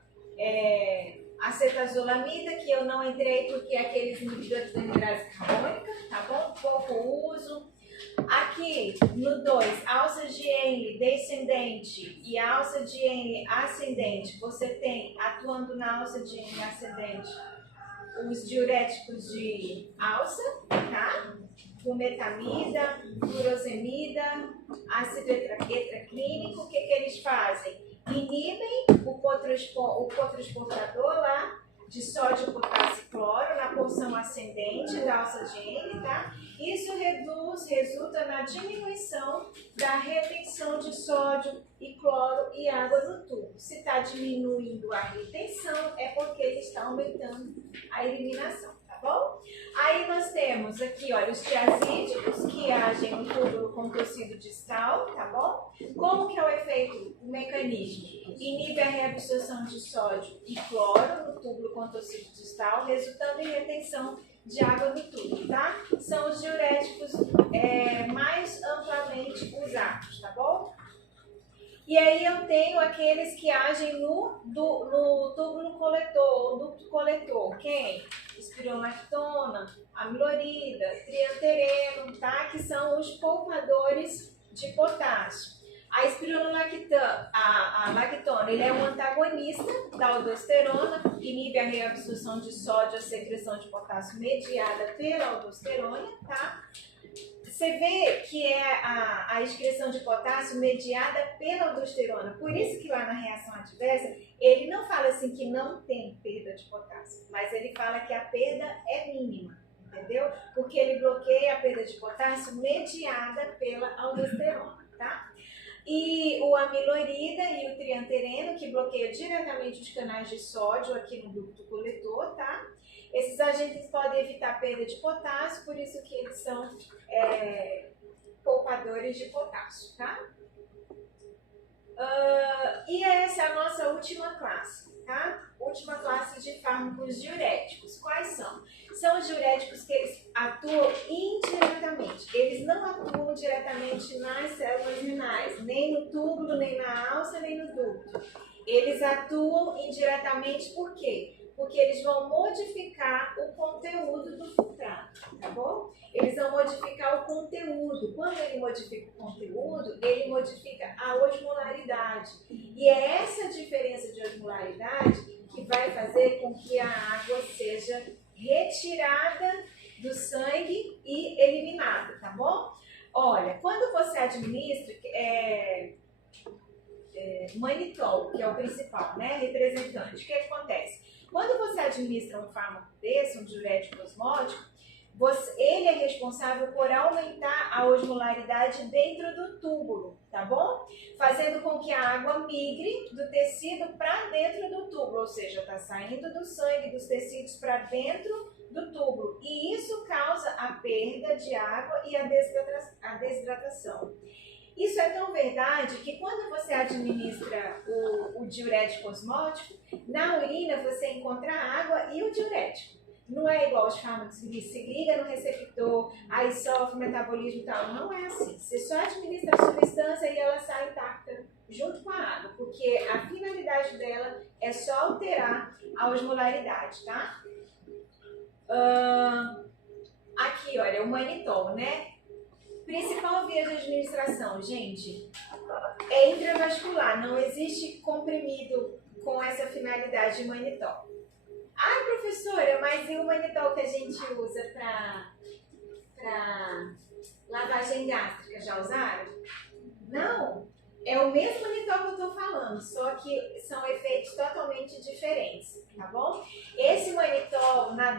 acetazolamida, que eu não entrei porque é aqueles inibidores da amidrase carbônica, tá bom? Pouco uso. Aqui no 2, alça de Henle descendente e alça de Henle ascendente, você tem, atuando na alça de Henle ascendente, os diuréticos de alça, tá? Fumetamida, furosemida, ácido etraclínico. O que eles fazem? Inibem o cotransportador lá de sódio, potássio e cloro na porção ascendente da alça de Henle, tá? Isso resulta na diminuição da retenção de sódio e cloro e água no tubo. Se está diminuindo a retenção, é porque ele está aumentando a eliminação, tá bom? Aí nós temos aqui, olha, os tiazídicos que agem no túbulo contorcido distal, tá bom? Como que é o efeito, o mecanismo? Inibe a reabsorção de sódio e cloro no túbulo contorcido distal, resultando em retenção de água no tubo, tá? São os diuréticos mais amplamente usados, tá bom? E aí eu tenho aqueles que agem no túbulo coletor, ducto coletor. Quem? Espironolactona, amilorida, triantereno, tá? Que são os poupadores de potássio. A espironolactona, a lactona, ele é um antagonista da aldosterona, inibe a reabsorção de sódio, a secreção de potássio mediada pela aldosterona, tá? Você vê que é a excreção de potássio mediada pela aldosterona. Por isso que lá na reação adversa, ele não fala assim que não tem perda de potássio, mas ele fala que a perda é mínima, entendeu? Porque ele bloqueia a perda de potássio mediada pela aldosterona, tá? E o amilorida e o triantereno, que bloqueiam diretamente os canais de sódio aqui no ducto coletor, tá? Esses agentes podem evitar a perda de potássio, por isso que eles são poupadores de potássio, tá? E essa é a nossa última classe, tá? Última classe de fármacos diuréticos. Quais são? São órgãos renais, nem no túbulo, nem na alça, nem no ducto. Eles atuam indiretamente por quê? Porque eles vão modificar o conteúdo do filtrado, tá bom? Eles vão modificar o conteúdo. Quando ele modifica o conteúdo, ele modifica a osmolaridade. E é essa diferença de osmolaridade que vai fazer com que a água seja retirada do sangue e eliminada, tá bom? Olha, quando você administra manitol, que é o principal, né, representante, o que acontece? Quando você administra um fármaco desse, um diurético osmótico, ele é responsável por aumentar a osmolaridade dentro do túbulo, tá bom? Fazendo com que a água migre do tecido para dentro do túbulo, ou seja, está saindo do sangue, dos tecidos para dentro do túbulo. E isso causa a perda de água e a desidratação. Isso é tão verdade que quando você administra o diurético osmótico, na urina você encontra a água e o diurético. Não é igual os fármacos que se liga no receptor, aí sofre metabolismo e tal. Não é assim. Você só administra a substância e ela sai intacta junto com a água, porque a finalidade dela é só alterar a osmolaridade, tá? Aqui, olha, o manitol, né? Principal via de administração, gente, é intravascular. Não existe comprimido com essa finalidade de manitol. Ah, professora, mas e o manitol que a gente usa para lavagem gástrica? Já usaram? Não, é o mesmo manitol que eu estou falando, só que são efeitos totalmente diferentes, tá bom? Esse manitol na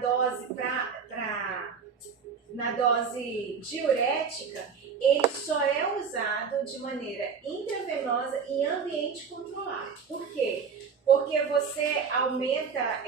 dose diurética, ele só é usado de maneira intravenosa em ambiente controlado. Por quê? Porque você aumenta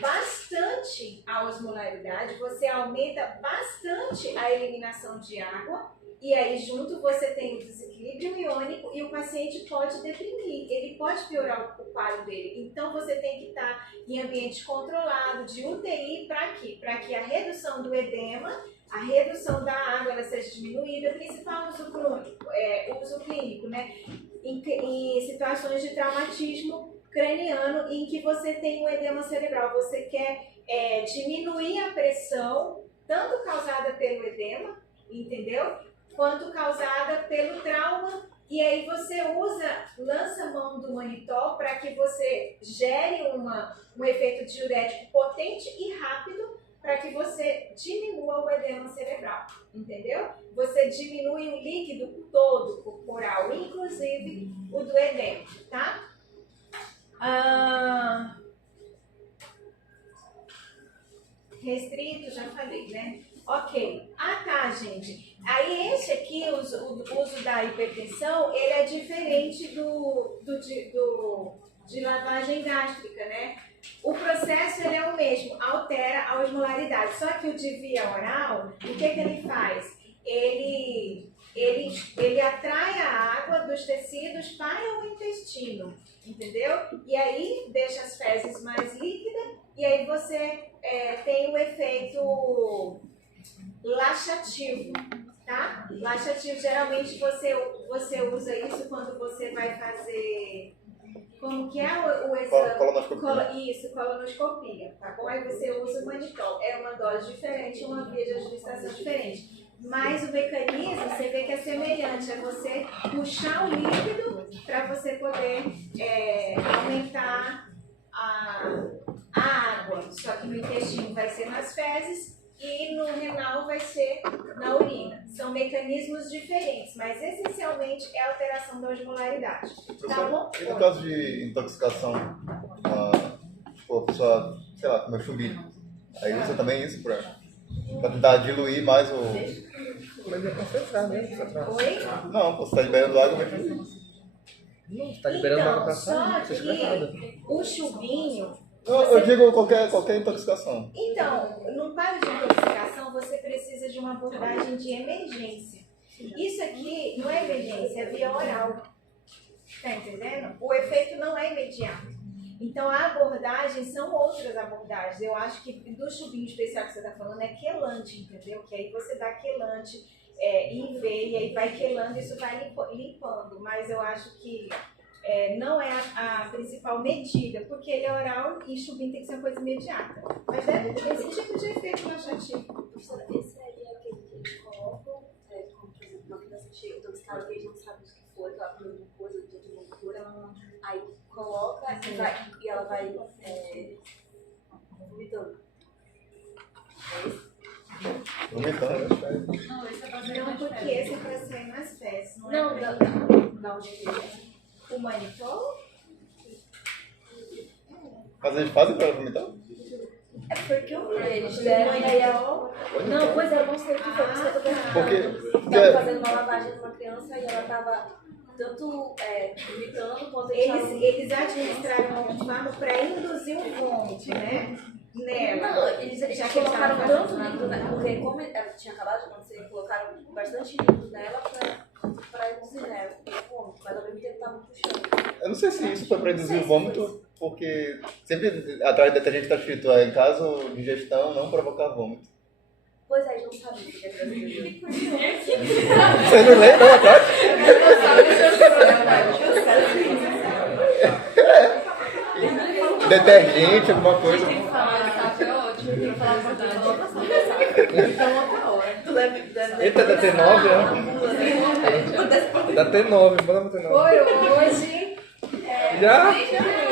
bastante a osmolaridade, você aumenta bastante a eliminação de água, e aí junto você tem o desequilíbrio iônico e o paciente pode deprimir, ele pode piorar o quadro dele. Então você tem que estar em ambiente controlado, de UTI, para quê? Para que a redução do edema, a redução da água ela seja diminuída, principal uso clínico, né? Em situações de traumatismo craniano em que você tem um edema cerebral, você quer diminuir a pressão, tanto causada pelo edema, entendeu? Quanto causada pelo trauma, e aí você lança mão do manitol para que você gere um efeito diurético potente e rápido para que você diminua o edema cerebral, entendeu? Você diminui o líquido todo corporal, inclusive o do edema, tá? Restrito, já falei, né? Ok. Ah, tá, gente. Aí esse aqui, o uso da hipertensão, ele é diferente de lavagem gástrica, né? O processo ele é o mesmo, altera a osmolaridade. Só que o de via oral, o que ele faz? Ele atrai a água dos tecidos para o intestino, entendeu? E aí deixa as fezes mais líquidas e aí você tem o efeito laxativo, tá? Laxativo, geralmente você usa isso quando você vai fazer... Como que é o exame? Colonoscopia. Isso, colonoscopia, tá bom? Aí você usa o manitol. É uma dose diferente, uma via de administração diferente. Mas o mecanismo, você vê que é semelhante. É você puxar o líquido para você poder aumentar a água. Só que no intestino vai ser nas fezes e no renal vai ser na urina. São mecanismos diferentes, mas essencialmente é a alteração da osmolaridade. Tá bom? E no caso de intoxicação, a pessoa, sei lá, comeu chumbinho, aí usa também isso para tentar diluir mais o... Mas é concentrar, né? Oi? Não, você está liberando água, mas chumbinho. Não, você está liberando água Então, para só sair, você fica errado. que o chumbinho... Não, eu digo qualquer intoxicação. Então, no quadro de intoxicação, você precisa de uma abordagem de emergência. Isso aqui não é emergência, é via oral. Tá entendendo? O efeito não é imediato. Então, a abordagem são outras abordagens. Eu acho que do chubinho especial que você está falando é quelante, entendeu? Que aí você dá quelante ir ver, e aí vai quelando, isso vai limpando. Mas eu acho que não é a principal medida, porque ele é oral e chubinho tem que ser uma coisa imediata. Mas deve ter esse tipo de efeito laxativo. Professora, esse aí é aquele que eles colocam, como por exemplo, uma criança chega intoxicada que eles não sabem o que foi, que ela comeu alguma coisa, que tomou uma cura, aí coloca e ela vai vomitando. É isso? Vomitando. Não, esse é pra sair Não, mais porque fezes. esse é para sair mais fezes, não é? Não, pra- da onde ele é. O manitol? Mas eles fazem pra vomitar? É porque o Eles devem, aí manitol. Não, pois é, eu não sei o que foi, por isso que eu tô perguntando. Porque Estavam fazendo uma lavagem de uma criança e ela tava tanto vomitando quanto Eles administraram um fármaco para induzir um vômito, né? Nela. Não, eles Já que eles colocaram estavam tanto fazendo líquido nela, porque como ela tinha acabado de acontecer, colocaram bastante líquido nela pra induzir nela o vômito, mas ao mesmo tempo tava puxando. eu não sei se isso foi pra induzir o vômito, porque sempre atrás da detergente tá escrito, em caso de ingestão, não provocar vômito. Pois é, eles não sabem o que é verdade. Você não lê, não, atrás? Detergente, alguma coisa. Tem que falar de café, é ótimo. Tem que falar a verdade. Então, outra hora. Tu leva. Eita, da T9, né? Da T9, bora pra T9. Por hoje. Já? Já.